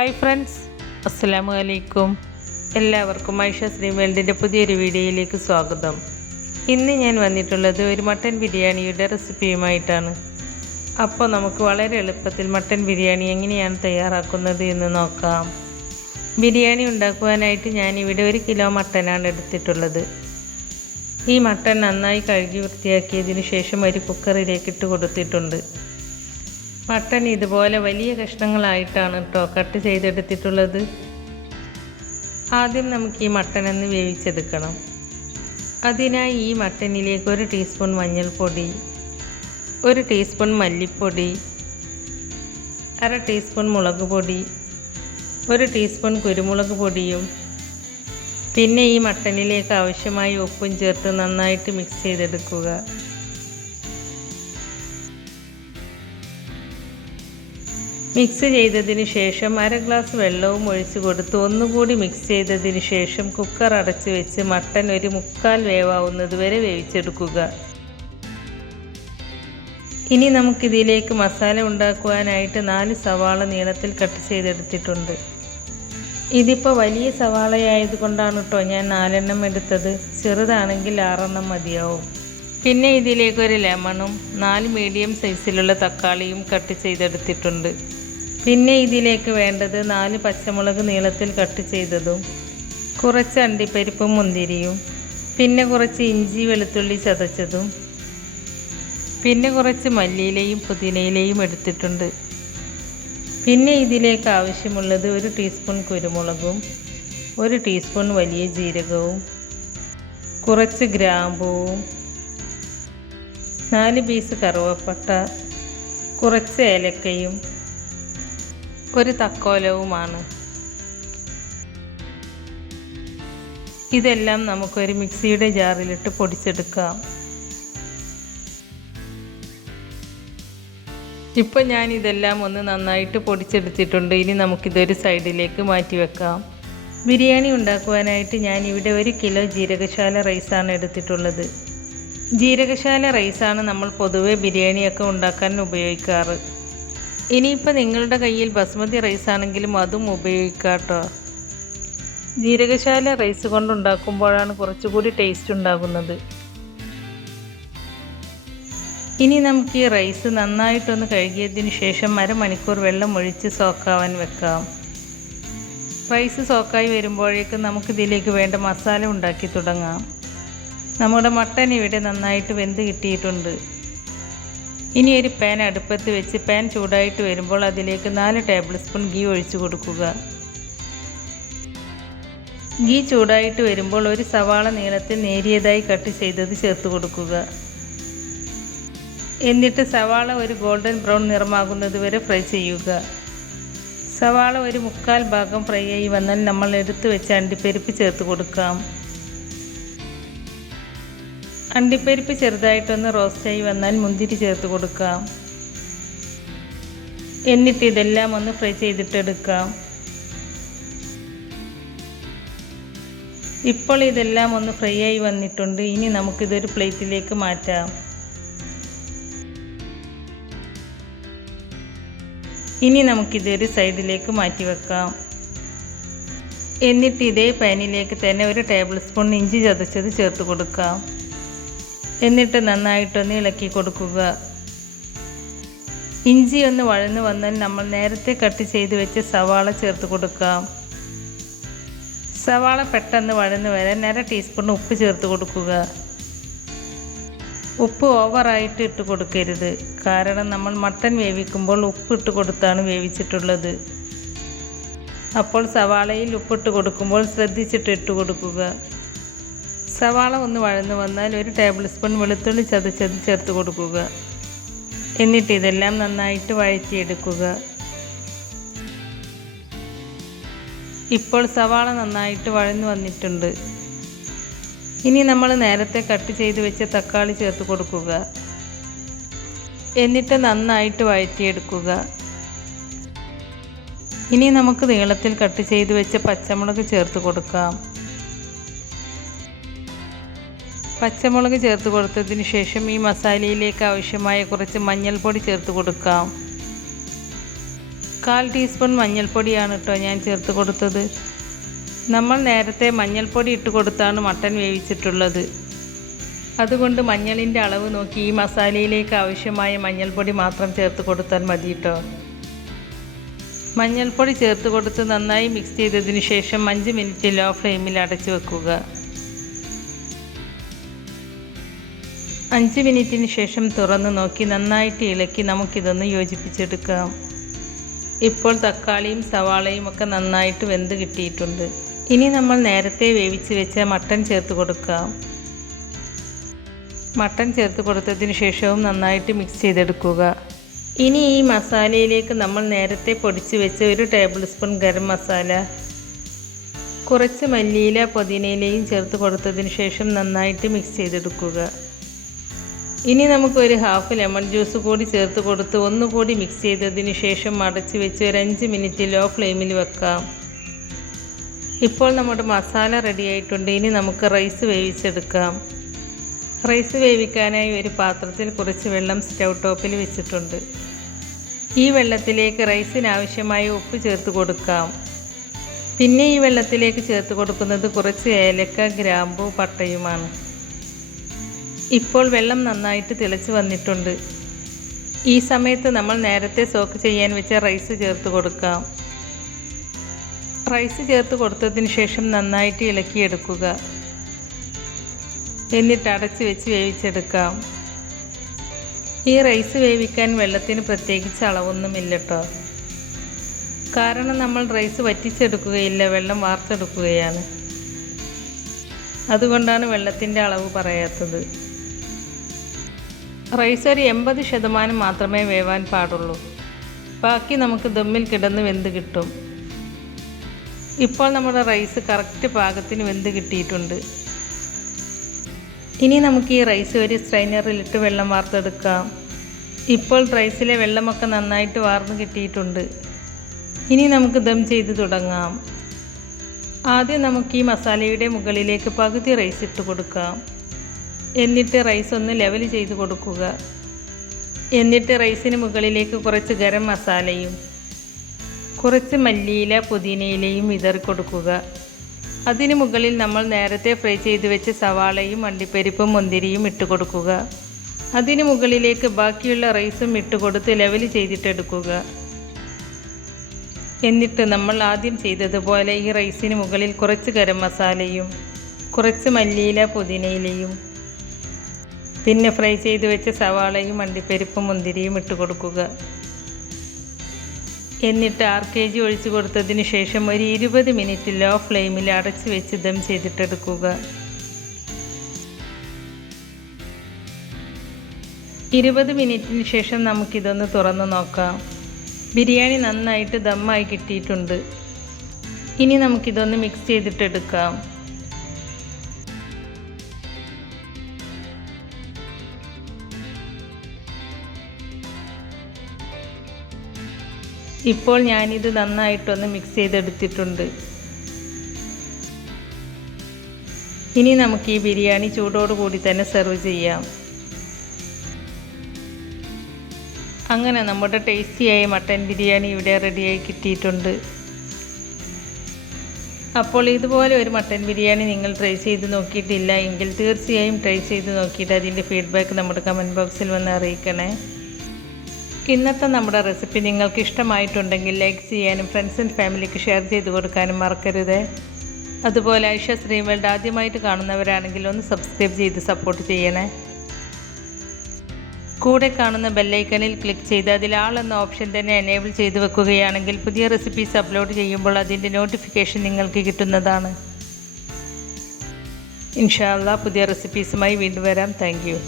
Hi friends, അസ്സലാമു അലൈക്കും. എല്ലാവർക്കും ഐഷ ശ്രീ വേൾഡിൻ്റെ പുതിയൊരു വീഡിയോയിലേക്ക് സ്വാഗതം. ഇന്ന് ഞാൻ വന്നിട്ടുള്ളത് ഒരു മട്ടൻ ബിരിയാണിയുടെ റെസിപ്പിയുമായിട്ടാണ്. അപ്പോൾ നമുക്ക് വളരെ എളുപ്പത്തിൽ മട്ടൻ ബിരിയാണി എങ്ങനെയാണ് തയ്യാറാക്കുന്നത് എന്ന് നോക്കാം. ബിരിയാണി ഉണ്ടാക്കുവാനായിട്ട് ഞാനിവിടെ 1 കിലോ മട്ടനാണ് എടുത്തിട്ടുള്ളത്. ഈ മട്ടൻ നന്നായി കഴുകി വൃത്തിയാക്കിയതിന് ശേഷം ഒരു കുക്കറിലേക്ക് ഇട്ട് കൊടുത്തിട്ടുണ്ട്. മട്ടൻ ഇതുപോലെ വലിയ കഷ്ണങ്ങളായിട്ടാണ് കട്ട് ചെയ്തെടുത്തിട്ടുള്ളത്. ആദ്യം നമുക്ക് ഈ മട്ടൻ ഒന്ന് വേവിച്ചെടുക്കണം. അതിനായി ഈ മട്ടനിലേക്ക് 1 ടീസ്പൂൺ മഞ്ഞൾപ്പൊടി, 1 ടീസ്പൂൺ മല്ലിപ്പൊടി, 1/2 ടീസ്പൂൺ മുളക് പൊടി, 1 ടീസ്പൂൺ കുരുമുളക് പൊടിയും പിന്നെ ഈ മട്ടനിലേക്ക് ആവശ്യമായ ഉപ്പും ചേർത്ത് നന്നായിട്ട് മിക്സ് ചെയ്തെടുക്കുക. മിക്സ് ചെയ്തതിന് ശേഷം 1/2 ഗ്ലാസ് വെള്ളവും ഒഴിച്ച് കൊടുത്ത് ഒന്നുകൂടി മിക്സ് ചെയ്തതിന് ശേഷം കുക്കർ അടച്ച് വെച്ച് മട്ടൻ 1/4 വേവാവുന്നത് വരെ വേവിച്ചെടുക്കുക. ഇനി നമുക്കിതിലേക്ക് മസാല ഉണ്ടാക്കുവാനായിട്ട് 4 സവാള നീളത്തിൽ കട്ട് ചെയ്തെടുത്തിട്ടുണ്ട്. ഇതിപ്പോൾ വലിയ സവാളയായതുകൊണ്ടാണ് ഞാൻ 4 എണ്ണം എടുത്തത്. ചെറുതാണെങ്കിൽ 6 എണ്ണം മതിയാവും. പിന്നെ ഇതിലേക്ക് 1 ലെമണും 4 മീഡിയം സൈസിലുള്ള തക്കാളിയും കട്ട് ചെയ്തെടുത്തിട്ടുണ്ട്. പിന്നെ ഇതിലേക്ക് വേണ്ടത് 4 പച്ചമുളക് നീളത്തിൽ കട്ട് ചെയ്തതും, കുറച്ച് അണ്ടിപ്പരിപ്പും മുന്തിരിയും, പിന്നെ കുറച്ച് ഇഞ്ചി വെളുത്തുള്ളി ചതച്ചതും, പിന്നെ കുറച്ച് മല്ലിയിലയും പുതിനയിലയും എടുത്തിട്ടുണ്ട്. പിന്നെ ഇതിലേക്ക് ആവശ്യമുള്ളത് 1 ടീസ്പൂൺ കുരുമുളകും, 1 ടീസ്പൂൺ വലിയ ജീരകവും, കുറച്ച് ഗ്രാമ്പൂവും, 4 പീസ് കറുവപ്പട്ട, കുറച്ച് ഏലക്കയും, 1 തക്കോലവുമാണ്. ഇതെല്ലാം നമുക്കൊരു മിക്സിയുടെ ജാറിലിട്ട് പൊടിച്ചെടുക്കാം. ഇപ്പോൾ ഞാൻ ഇതെല്ലാം ഒന്ന് നന്നായിട്ട് പൊടിച്ചെടുത്തിട്ടുണ്ട്. ഇനി നമുക്കിതൊരു സൈഡിലേക്ക് മാറ്റി വെക്കാം. ബിരിയാണി ഉണ്ടാക്കുവാനായിട്ട് ഞാനിവിടെ 1 കിലോ ജീരകശാല റൈസാണ് എടുത്തിട്ടുള്ളത്. ജീരകശാല റൈസാണ് നമ്മൾ പൊതുവെ ബിരിയാണിയൊക്കെ ഉണ്ടാക്കാൻ ഉപയോഗിക്കാറ്. ഇനിയിപ്പോൾ നിങ്ങളുടെ കയ്യിൽ ബസ്മതി റൈസ് ആണെങ്കിലും അതും ഉപയോഗിക്കാം കേട്ടോ. ജീരകശാല റൈസ് കൊണ്ടുണ്ടാക്കുമ്പോഴാണ് കുറച്ചുകൂടി ടേസ്റ്റ് ഉണ്ടാകുന്നത്. ഇനി നമുക്ക് ഈ റൈസ് നന്നായിട്ടൊന്ന് കഴുകിയതിന് ശേഷം 1/2 മണിക്കൂർ വെള്ളം ഒഴിച്ച് സോക്കാവാൻ വെക്കാം. റൈസ് സോക്കായി വരുമ്പോഴേക്കും നമുക്കിതിലേക്ക് വേണ്ട മസാല ഉണ്ടാക്കി തുടങ്ങാം. നമ്മുടെ മട്ടൻ ഇവിടെ നന്നായിട്ട് വെന്ത് കിട്ടിയിട്ടുണ്ട്. ഇനി ഒരു പാൻ അടുപ്പത്ത് വെച്ച് പാൻ ചൂടായിട്ട് വരുമ്പോൾ അതിലേക്ക് 4 ടേബിൾ സ്പൂൺ ഗീ ഒഴിച്ചു കൊടുക്കുക. ഗീ ചൂടായിട്ട് വരുമ്പോൾ 1 സവാള നീളത്തിൽ നേരിയതായി കട്ട് ചെയ്തത് ചേർത്ത് കൊടുക്കുക. എന്നിട്ട് സവാള ഒരു ഗോൾഡൻ ബ്രൗൺ നിറമാകുന്നത് വരെ ഫ്രൈ ചെയ്യുക. സവാള 1/4 ഭാഗം ഫ്രൈ ആയി വന്നാൽ നമ്മൾ എടുത്തു വെച്ച അണ്ടിപ്പരിപ്പ് ചേർത്ത് കൊടുക്കാം. അണ്ടിപ്പരിപ്പ് ചെറുതായിട്ടൊന്ന് റോസ്റ്റായി വന്നാൽ മുന്തിരി ചേർത്ത് കൊടുക്കാം. എന്നിട്ട് ഇതെല്ലാം ഒന്ന് ഫ്രൈ ചെയ്തിട്ടെടുക്കാം. ഇപ്പോൾ ഇതെല്ലാം ഒന്ന് ഫ്രൈ ആയി വന്നിട്ടുണ്ട്. ഇനി നമുക്കിതൊരു പ്ലേറ്റിലേക്ക് മാറ്റാം. ഇനി നമുക്കിതൊരു സൈഡിലേക്ക് മാറ്റി വെക്കാം. എന്നിട്ട് ഇതേ പാനിലേക്ക് തന്നെ 1 ടേബിൾ സ്പൂൺ ഇഞ്ചി ചതച്ചത് ചേർത്ത് കൊടുക്കാം. എന്നിട്ട് നന്നായിട്ടൊന്ന് ഇളക്കി കൊടുക്കുക. ഇഞ്ചി ഒന്ന് വഴന്ന് വന്നാൽ നമ്മൾ നേരത്തെ കട്ട് ചെയ്ത് വെച്ച സവാള ചേർത്ത് കൊടുക്കാം. സവാള പെട്ടെന്ന് വഴന്ന് വരാൻ 1/2 ടീസ്പൂൺ ഉപ്പ് ചേർത്ത് കൊടുക്കുക. ഉപ്പ് ഓവറായിട്ട് ഇട്ട് കൊടുക്കരുത്, കാരണം നമ്മൾ മട്ടൻ വേവിക്കുമ്പോൾ ഉപ്പ് ഇട്ട് കൊടുത്താണ് വേവിച്ചിട്ടുള്ളത്. അപ്പോൾ സവാളയിൽ ഉപ്പിട്ട് കൊടുക്കുമ്പോൾ ശ്രദ്ധിച്ചിട്ട് ഇട്ട് കൊടുക്കുക. സവാള ഒന്ന് വഴന്ന് വന്നാൽ 1 ടേബിൾ സ്പൂൺ വെളുത്തുള്ളി ചതച്ചത് ചേർത്ത് കൊടുക്കുക. എന്നിട്ട് ഇതെല്ലാം നന്നായിട്ട് വഴറ്റിയെടുക്കുക. ഇപ്പോൾ സവാള നന്നായിട്ട് വഴന്ന് വന്നിട്ടുണ്ട്. ഇനി നമ്മൾ നേരത്തെ കട്ട് ചെയ്ത് വെച്ച തക്കാളി ചേർത്ത് കൊടുക്കുക. എന്നിട്ട് നന്നായിട്ട് വഴറ്റിയെടുക്കുക. ഇനി നമുക്ക് നീളത്തിൽ കട്ട് ചെയ്ത് വെച്ച പച്ചമുളക് ചേർത്ത് കൊടുക്കാം. പച്ചമുളക് ചേർത്ത് കൊടുത്തതിന് ശേഷം ഈ മസാലയിലേക്ക് ആവശ്യമായ കുറച്ച് മഞ്ഞൾപ്പൊടി ചേർത്ത് കൊടുക്കാം. 1/4 ടീസ്പൂൺ മഞ്ഞൾപ്പൊടിയാണ് കേട്ടോ ഞാൻ ചേർത്ത് കൊടുത്തത്. നമ്മൾ നേരത്തെ മഞ്ഞൾപ്പൊടി ഇട്ട് കൊടുത്താണ് മട്ടൻ വേവിച്ചിട്ടുള്ളത്. അതുകൊണ്ട് മഞ്ഞളിൻ്റെ അളവ് നോക്കി ഈ മസാലയിലേക്ക് ആവശ്യമായ മഞ്ഞൾപ്പൊടി മാത്രം ചേർത്ത് കൊടുത്താൽ മതി കേട്ടോ. മഞ്ഞൾപ്പൊടി ചേർത്ത് കൊടുത്ത് നന്നായി മിക്സ് ചെയ്തതിന് ശേഷം 5 മിനിറ്റ് ലോ ഫ്ലെയിമിൽ അടച്ചു വെക്കുക. 5 മിനിറ്റിന് ശേഷം തുറന്ന് നോക്കി നന്നായിട്ട് ഇളക്കി നമുക്കിതൊന്ന് യോജിപ്പിച്ചെടുക്കാം. ഇപ്പോൾ തക്കാളിയും സവാളയും ഒക്കെ നന്നായിട്ട് വെന്ത് കിട്ടിയിട്ടുണ്ട്. ഇനി നമ്മൾ നേരത്തെ വേവിച്ച് വെച്ച മട്ടൻ ചേർത്ത് കൊടുക്കാം. മട്ടൻ ചേർത്ത് കൊടുത്തതിന് ശേഷവും നന്നായിട്ട് മിക്സ് ചെയ്തെടുക്കുക. ഇനി ഈ മസാലയിലേക്ക് നമ്മൾ നേരത്തെ പൊടിച്ച് വെച്ച 1 ടേബിൾ സ്പൂൺ ഗരം മസാല, കുറച്ച് മല്ലിയില പുതിനയിലയും ചേർത്ത് കൊടുത്തതിന് ശേഷം നന്നായിട്ട് മിക്സ് ചെയ്തെടുക്കുക. ഇനി നമുക്ക് 1/2 ലെമൺ ജ്യൂസ് കൂടി ചേർത്ത് കൊടുത്ത് ഒന്നുകൂടി മിക്സ് ചെയ്തതിന് ശേഷം അടച്ച് വെച്ച് 5 മിനിറ്റ് ലോ ഫ്ലെയിമിൽ വെക്കാം. ഇപ്പോൾ നമ്മുടെ മസാല റെഡി ആയിട്ടുണ്ട്. ഇനി നമുക്ക് റൈസ് വേവിച്ചെടുക്കാം. റൈസ് വേവിക്കാനായി ഒരു പാത്രത്തിൽ കുറച്ച് വെള്ളം സ്റ്റൗ ടോപ്പിൽ വെച്ചിട്ടുണ്ട്. ഈ വെള്ളത്തിലേക്ക് റൈസിനാവശ്യമായ ഉപ്പ് ചേർത്ത് കൊടുക്കാം. പിന്നെ ഈ വെള്ളത്തിലേക്ക് ചേർത്ത് കൊടുക്കുന്നത് കുറച്ച് ഏലക്ക, ഗ്രാമ്പൂ, പട്ടയുമാണ്. ഇപ്പോൾ വെള്ളം നന്നായിട്ട് തിളച്ച് വന്നിട്ടുണ്ട്. ഈ സമയത്ത് നമ്മൾ നേരത്തെ സോക്ക് ചെയ്യാൻ വെച്ച റൈസ് ചേർത്ത് കൊടുക്കാം. റൈസ് ചേർത്ത് കൊടുത്തതിന് ശേഷം നന്നായിട്ട് ഇളക്കിയെടുക്കുക. എന്നിട്ട് അടച്ച് വെച്ച് വേവിച്ചെടുക്കാം. ഈ റൈസ് വേവിക്കാൻ വെള്ളത്തിന് പ്രത്യേകിച്ച് അളവൊന്നുമില്ല കേട്ടോ. കാരണം നമ്മൾ റൈസ് വറ്റിച്ചെടുക്കുകയില്ല, വെള്ളം വാർത്തെടുക്കുകയാണ്. അതുകൊണ്ടാണ് വെള്ളത്തിൻ്റെ അളവ് പറയാത്തത്. റൈസ് ഒരു 80% മാത്രമേ വേവാൻ പാടുള്ളൂ. ബാക്കി നമുക്ക് ദമ്മിൽ കിടന്ന് വെന്ത് കിട്ടും. ഇപ്പോൾ നമ്മുടെ റൈസ് കറക്റ്റ് പാകത്തിന് വെന്ത് കിട്ടിയിട്ടുണ്ട്. ഇനി നമുക്ക് ഈ റൈസ് ഒരു സ്ട്രെയിനറിലിട്ട് വെള്ളം വാർത്തെടുക്കാം. ഇപ്പോൾ റൈസിലെ വെള്ളമൊക്കെ നന്നായിട്ട് വാർന്ന് കിട്ടിയിട്ടുണ്ട്. ഇനി നമുക്ക് ദം ചെയ്ത് തുടങ്ങാം. ആദ്യം നമുക്ക് ഈ മസാലയുടെ മുകളിലേക്ക് പകുതി റൈസ് ഇട്ട് കൊടുക്കാം. എന്നിട്ട് റൈസ് ഒന്ന് ലെവൽ ചെയ്ത് കൊടുക്കുക. എന്നിട്ട് റൈസിന് മുകളിലേക്ക് കുറച്ച് ഗരം മസാലയും കുറച്ച് മല്ലിയില പുതിനയിലയും വിതറി കൊടുക്കുക. അതിന് മുകളിൽ നമ്മൾ നേരത്തെ ഫ്രൈ ചെയ്ത് വെച്ച സവാളയും അണ്ടിപ്പരിപ്പും മുന്തിരിയും ഇട്ട് കൊടുക്കുക. അതിന് മുകളിലേക്ക് ബാക്കിയുള്ള റൈസും ഇട്ട് കൊടുത്ത് ലെവൽ ചെയ്തിട്ടെടുക്കുക. എന്നിട്ട് നമ്മൾ ആദ്യം ചെയ്തതുപോലെ ഈ റൈസിന് മുകളിൽ കുറച്ച് ഗരം മസാലയും കുറച്ച് മല്ലിയില പുതിനയിലയും പിന്നെ ഫ്രൈ ചെയ്ത് വെച്ച സവാളയും അണ്ടിപ്പരിപ്പും മുന്തിരിയും ഇട്ട് കൊടുക്കുക. എന്നിട്ട് 6 kg ഒഴിച്ച് കൊടുത്തതിന് ശേഷം ഒരു 20 മിനിറ്റ് ലോ ഫ്ലെയിമിൽ അടച്ച് വെച്ച് ദം ചെയ്തിട്ടെടുക്കുക. 20 മിനിറ്റിന് ശേഷം നമുക്കിതൊന്ന് തുറന്ന് നോക്കാം. ബിരിയാണി നന്നായിട്ട് ദമ്മായി കിട്ടിയിട്ടുണ്ട്. ഇനി നമുക്കിതൊന്ന് മിക്സ് ചെയ്തിട്ടെടുക്കാം. ഇപ്പോൾ ഞാനിത് നന്നായിട്ടൊന്ന് മിക്സ് ചെയ്തെടുത്തിട്ടുണ്ട്. ഇനി നമുക്ക് ഈ ബിരിയാണി ചൂടോടുകൂടി തന്നെ സെർവ് ചെയ്യാം. അങ്ങനെ നമ്മുടെ ടേസ്റ്റിയായ മട്ടൻ ബിരിയാണി ഇവിടെ റെഡിയായി കിട്ടിയിട്ടുണ്ട്. അപ്പോൾ ഇതുപോലെ ഒരു മട്ടൻ ബിരിയാണി നിങ്ങൾ ട്രൈ ചെയ്ത് നോക്കിയിട്ടില്ല എങ്കിൽ തീർച്ചയായും ട്രൈ ചെയ്ത് നോക്കിയിട്ട് അതിൻ്റെ ഫീഡ്ബാക്ക് നമ്മുടെ കമൻറ്റ് ബോക്സിൽ വന്ന് അറിയിക്കണേ. ഇന്നത്തെ നമ്മുടെ റെസിപ്പി നിങ്ങൾക്ക് ഇഷ്ടമായിട്ടുണ്ടെങ്കിൽ ലൈക്ക് ചെയ്യാനും ഫ്രണ്ട്സ് ആൻഡ് ഫാമിലിക്ക് ഷെയർ ചെയ്ത് കൊടുക്കാനും മറക്കരുത്. അതുപോലെ ഐഷ ശ്രീ വേൾഡ് ആദ്യമായിട്ട് കാണുന്നവരാണെങ്കിൽ ഒന്ന് സബ്സ്ക്രൈബ് ചെയ്ത് സപ്പോർട്ട് ചെയ്യണേ. കൂടെ കാണുന്ന ബെല്ലൈക്കണിൽ ക്ലിക്ക് ചെയ്ത് അതിൽ ആൾ എന്ന ഓപ്ഷൻ തന്നെ എനേബിൾ ചെയ്ത് വെക്കുകയാണെങ്കിൽ പുതിയ റെസിപ്പീസ് അപ്ലോഡ് ചെയ്യുമ്പോൾ അതിൻ്റെ നോട്ടിഫിക്കേഷൻ നിങ്ങൾക്ക് കിട്ടുന്നതാണ്. ഇൻഷാ അല്ലാഹ് പുതിയ റെസിപ്പീസുമായി വീണ്ടും വരാം. Thank you.